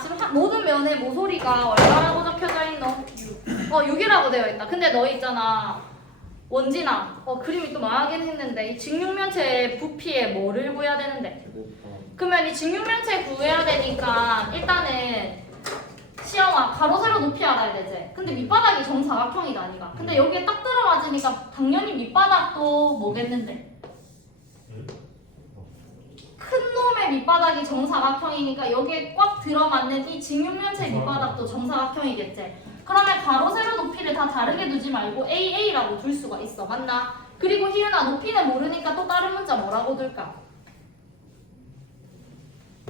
지금 한- 모든 면에 모서리가 얼마라고 적혀져 있노? 어 6이라고 되어 있다. 근데 너 있잖아 원진아 어 그림이 또 망하긴 했는데 이 직육면체의 부피에 뭐를 구해야 되는데? 그러면 이 직육면체 구해야 되니까 일단은 시영아 가로 세로 높이 알아야 되지. 근데 밑바닥이 정사각형이다 아니가. 근데 여기에 딱 들어맞으니까 당연히 밑바닥도 뭐겠는데? 큰 놈의 밑바닥이 정사각형이니까 여기에 꽉 들어맞는 이 직육면체 밑바닥도 정사각형이겠지. 그러면 가로 세로 높이를 다 다르게 두지 말고 AA라고 둘 수가 있어. 맞나? 그리고 희윤아 높이는 모르니까 또 다른 문자 뭐라고 둘까?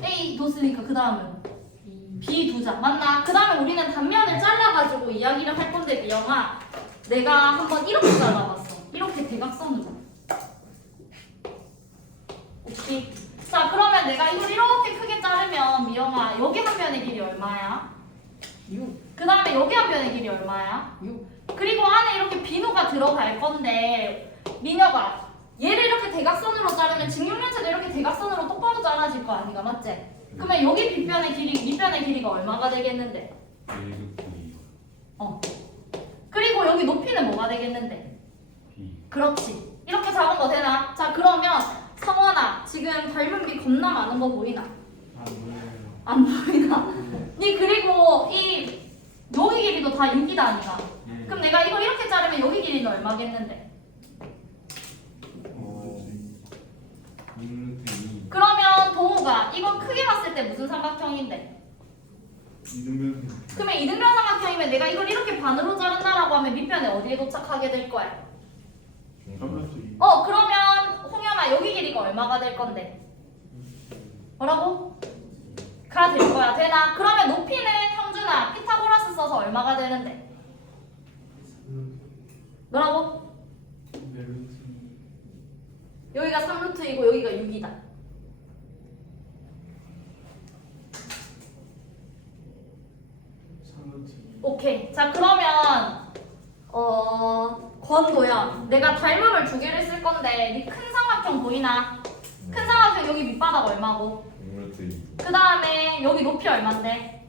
A 뒀으니까 그 다음은 B 두자 맞나? 그 다음에 우리는 단면을 잘라가지고 이야기를 할 건데 미영아 내가 한번 이렇게 잘라봤어 이렇게 대각선으로 오케이 자 그러면 내가 이걸 이렇게 크게 자르면 미영아 여기 한 면의 길이 얼마야? 6. 그 다음에 여기 한 면의 길이 얼마야? 6. 그리고 안에 이렇게 비누가 들어갈 건데 미녀가 얘를 이렇게 대각선으로 자르면 직육면체도 이렇게 대각선으로 똑바로 잘라질 거 아니가 맞지? 그러면 여기 빗변의 길이 밑변의 길이가 얼마가 되겠는데? 어. 그리고 여기 높이는 뭐가 되겠는데? 그렇지. 이렇게 작은 거 되나? 자 그러면 성원아 지금 닮은 비 겁나 많은 거 보이나? 안 보이나? 니 그리고 이 여기 길이도 다 6이다 아니가? 그럼 내가 이거 이렇게 자르면 여기 길이는 얼마겠는데? 그러면 동우가 이거 크게 봤을 때 무슨 삼각형인데? 그러면 이등변 삼각형이면 내가 이걸 이렇게 반으로 자른다라고 하면 밑변에 어디에 도착하게 될 거야? 어 그러면 얼마가 될 건데? 뭐라고? 가 될 거야 되나? 그러면 높이는 형준아 피타고라스 써서 얼마가 되는데? 뭐라고? 여기가 3루트이고 여기가 6이다 오케이. 자, 그러면 어 권도야. 내가 닮음을 두 개를 쓸 건데 네 큰 삼각형 보이나? 큰 삼각형 여기 밑바닥 얼마고? 그 다음에 여기 높이 얼만데?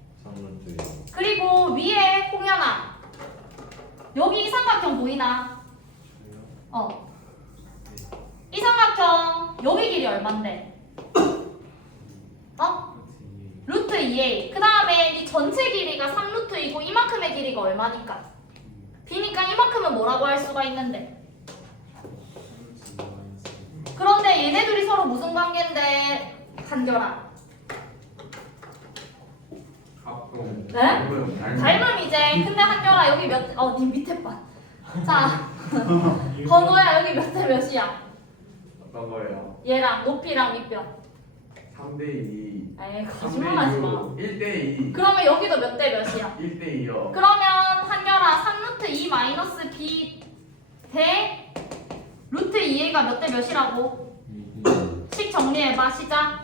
그리고 위에 홍연아. 여기 이 삼각형 보이나? 어. 이 삼각형 여기 길이 얼만데? 어? 루트 2a. 그 다음에 이 전체 길이가 3루트이고 이만큼의 길이가 얼마니까? b니까 이만큼은 뭐라고 할 수가 있는데? 그런데 얘네 둘이 서로 무슨 관계인데? 한결아. 네? 닮음 이제. 근데 한결아 여기 몇? 어, 네 밑에 봐. 자, 건호야 여기 몇 대 몇이야? 어떤 거예요? 얘랑 높이랑 밑변. 3대 2. 에이 거짓말하지 마. 1대 2. 그러면 여기도 몇 대 몇이야? 1대 2요. 그러면 한결아 3루트 2 마이너스 b 대 2a가 몇 대 몇이라고? 식 정리해봐 시작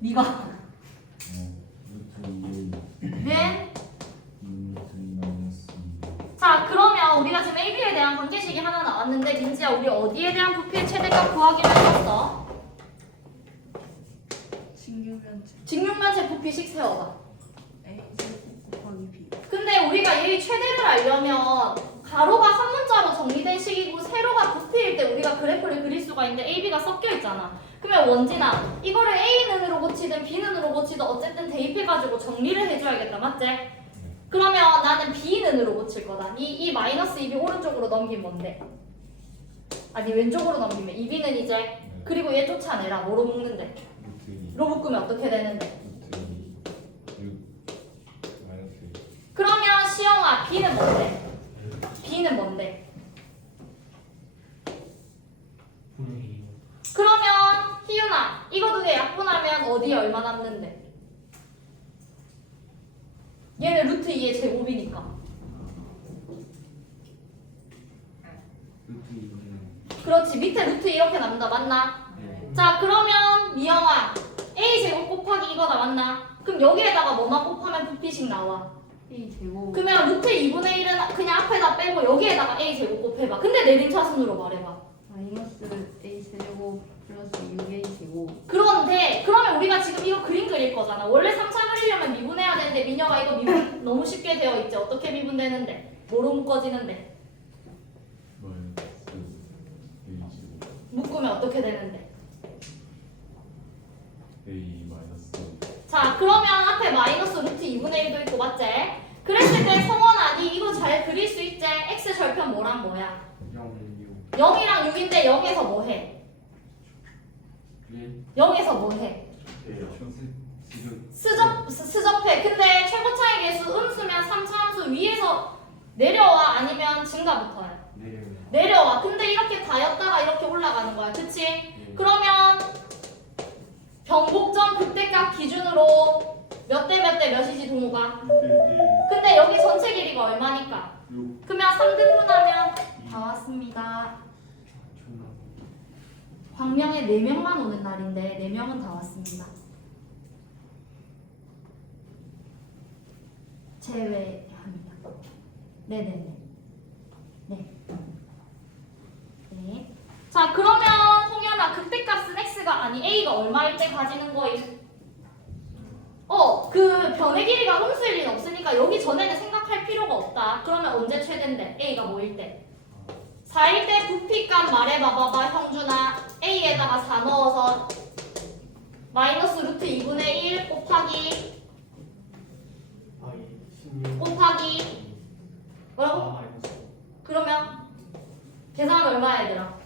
네가 왜? 자 그러면 우리가 지금 AB에 대한 관계식이 하나 나왔는데 민지야 우리 어디에 대한 부피의 최대값 구하기로 했었어? 직육면체 직육면체 부피식 세워봐 A 제곱 곱하기 B. 근데 우리가 얘의 최대를 알려면 가로가 한 문자로 정리된 식이고 세로가 부피일 때 우리가 그래프를 그릴 수가 있는데 A, B가 섞여 있잖아. 그러면 원진아 이거를 A는으로 고치든 B는으로 고치든 어쨌든 대입해가지고 정리를 해줘야겠다. 맞지? 그러면 나는 B는으로 고칠 거다. 이, 이 마이너스 2B 오른쪽으로 넘기면 뭔데? 아니 왼쪽으로 넘기면 2B는 이제 그리고 얘 쫓아내라. 뭐로 묶는데? 로 묶으면 어떻게 되는데? 그러면 시영아 B는 뭔데? B는 뭔데? 그러면 희윤아 이거 두 개 약분하면 어디에 얼마 남는데? 얘는 루트 2의 제곱이니까 그렇지 밑에 루트 이렇게 남는다 맞나? 자 그러면 미영아 A 제곱 곱하기 이거다 맞나? 그럼 여기에다가 뭐만 곱하면 부피식 나와 A 제곱. 그러면 루트 2분의 1은 그냥 앞에다 빼고 여기에다가 A 제곱 곱해봐 근데 내림차순으로 말해봐 마이너스 A 제곱 플러스 6A 제곱. 그런데 그러면 거잖아. 원래 3차 그리려면 미분해야 되는데 민혁아 이거 미분 너무 쉽게 되어 있지. 어떻게 미분되는데? 뭐로 묶어지는데? 묶으면 어떻게 되는데? a 마이너스 자 그러면 앞에 마이너스 루트 2분의 1도 있고 맞지? 그랬을 때 성원아 니 이거 잘 그릴 수 있지? x 절편 뭐랑 뭐야? 0, 6 0이랑 6인데 0에서 뭐 해? 1 0에서 뭐해? 돼요 지금 스접, 스- 스접해. 근데 최고 차의 개수 음수면 3차 함수 위에서 내려와 아니면 증가부터야. 내려요 내려와. 근데 이렇게 가였다가 이렇게 올라가는 거야. 그치? 그러면 변곡점 극대값 기준으로 몇 대 몇 대 몇이지 동호가? 1대1 근데 여기 전체 길이가 얼마니까? 6 그러면 3등분하면 다 왔습니다. 광명에 4명만 오는 날인데 4명은 다 왔습니다. 제외합니다. 네네네. 네. 네. 자 그러면 홍현아 극대값은 x가 아니 a가 얼마일 때 가지는 거임? 어, 그 변의 길이가 흠수일 리는 없으니까 여기 전에는 생각할 필요가 없다. 그러면 언제 최대인데? a가 뭐일 때? 4일 때 부피값 말해봐봐봐 형준아 A에다가 4 넣어서 마이너스 루트 2분의 1 곱하기 아16 곱하기 뭐라고? 아 마이너스 그러면 계산하면 얼마야 얘들아?